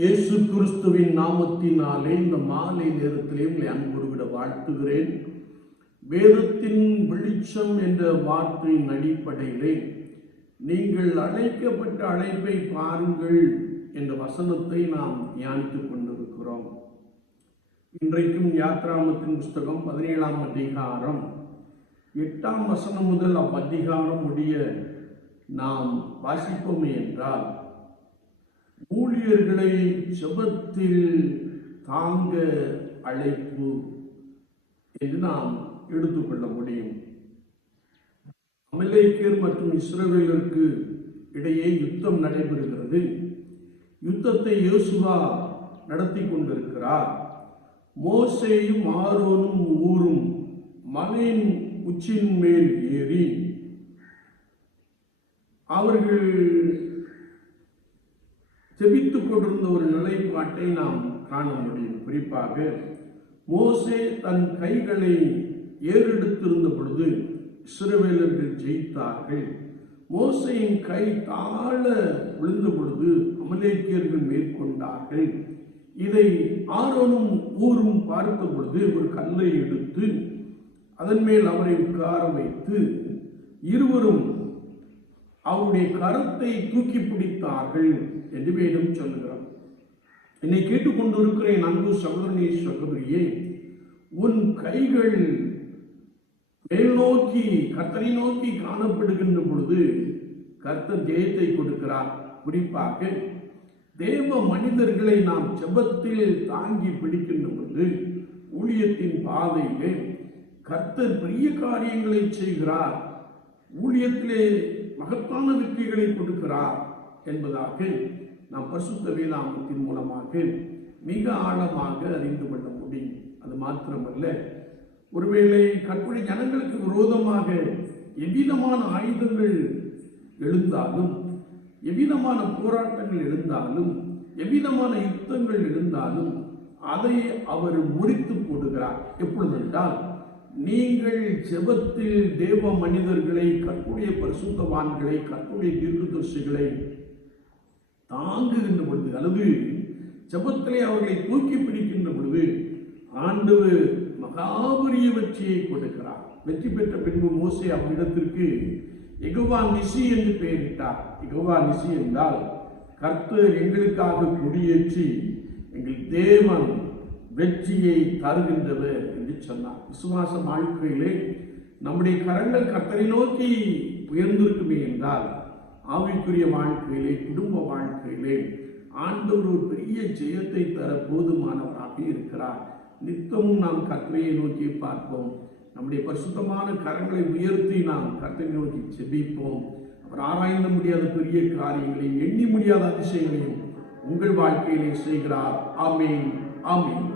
இயேசு கிறிஸ்துவின் நாமத்தினாலே இந்த மாலை நேரத்திலே உங்களை அன்போடு விட வாழ்த்துகிறேன். வேதத்தின் வெளிச்சம் என்ற வார்த்தையின் அடிப்படையிலே நீங்கள் அழைக்கப்பட்ட அழைப்பை பாருங்கள் என்ற வசனத்தை நாம் தியானித்துக் கொண்டிருக்கிறோம். இன்றைக்கும் யாத்ராமத்தின் புஸ்தகம் பதினேழாம் அதிகாரம் எட்டாம் வசனம் முதல் அவ்வதிகாரம் முடிய நாம் வாசிப்போமே என்றால் ஊழியர்களை செபத்தில் தாங்க அழைப்பு என்று நாம் எடுத்துக்கொள்ள முடியும். அமலேக்கியர் மற்றும் இஸ்ரேலருக்கு இடையே யுத்தம் நடைபெறுகிறது. யுத்தத்தை யோசுவா நடத்தி கொண்டிருக்கிறார். மோசையும் ஆரோனும் ஊரும் மலையின் உச்சின் மேல் ஏறி அவர்கள் ஜெபித்துக் கொண்டிருந்த ஒரு நிலைப்பாட்டை நாம் காண முடியும். குறிப்பாக மோசே தன் கைகளை ஏறெடுத்திருந்த பொழுது இஸ்ரவேலர்கள் ஜெயித்தார்கள். மோசையின் கை தாழ விழுந்த பொழுது அமலேக்கியர்கள் மேற்கொண்டார்கள். இதை ஆரோனும் ஊரும் பார்த்த பொழுது ஒரு கல்லை எடுத்து அதன் மேல் அவரை உட்கார வைத்து இருவரும் அவருடைய கருத்தை தூக்கி பிடித்தார்கள் என்று வேதம் சொல்லுகிறார் என்னை கேட்டுக்கொண்டிருக்கிறேன் அன்பு சகோதரனே சகோதரியே உன் கைகள் மேல் நோக்கி கர்த்தனை நோக்கி காணப்படுகின்ற பொழுது கர்த்தர் ஜெயத்தை கொடுக்கிறார். குறிப்பாக தேவ மனிதர்களை நாம் செபத்தில் தாங்கி பிடிக்கின்ற பொழுது ஊழியத்தின் பாதையிலே கர்த்தர் பெரிய காரியங்களை செய்கிறார். ஊழியத்திலே மகத்தான வெற்றிகளை கொடுக்கிறார் என்பதாக நாம் பரிசுத்த வேதாமத்தின் மூலமாக மிக ஆழமாக அறிந்து கொள்ள முடியும். அது மாத்திரமல்ல ஒருவேளை கற்பனை ஜனங்களுக்கு விரோதமாக எவ்விதமான ஆயுதங்கள் எழுந்தாலும் எவ்விதமான போராட்டங்கள் எழுந்தாலும் எவ்விதமான யுத்தங்கள் எழுந்தாலும் அதை அவர் முறித்து போடுகிறார். எப்பொழுதென்றால் நீங்கள் ஜெபத்தில் தேவ மனிதர்களை கற்புடைய பரிசுத்தவான்களை கற்புடைய தீர்க்கதர்சிகளை தாங்குகின்ற பொழுது அல்லது ஜெபத்திலே அவர்களை தூக்கி பிடிக்கின்ற பொழுது ஆண்டவர் மகாபரிய வெற்றியை கொடுக்கிறார். வெற்றி பெற்ற பின்பு மோசே அவ்விடத்திற்கு எகவா நிசி என்று பெயரிட்டார் எகவா நிசி என்றால் கர்த்தர் எங்களுக்காக குடியேற்றி எங்கள் தேவன் வெற்றியை தருகின்றது என்று சொன்னார். விசுவாச வாழ்க்கையிலே நம்முடைய கரங்கள் கர்த்தரை நோக்கி உயர்ந்திருக்குமே என்றால் ஆவிக்குரிய வாழ்க்கையிலே குடும்ப வாழ்க்கையிலே ஆண்டவர் ஒரு பெரிய ஜெயத்தை தர போதுமானவராக இருக்கிறார். நித்தமும் நாம் கர்த்தரையை நோக்கி பார்ப்போம். நம்முடைய பரிசுத்தமான கரங்களை உயர்த்தி நாம் கர்த்தரை நோக்கி செபிப்போம் அவர் ஆராய்ந்த முடியாத பெரிய காரியங்களையும் எண்ணி முடியாத அதிசயங்களையும் உங்கள் வாழ்க்கையிலே செய்கிறார். ஆமீன். ஆமீன்.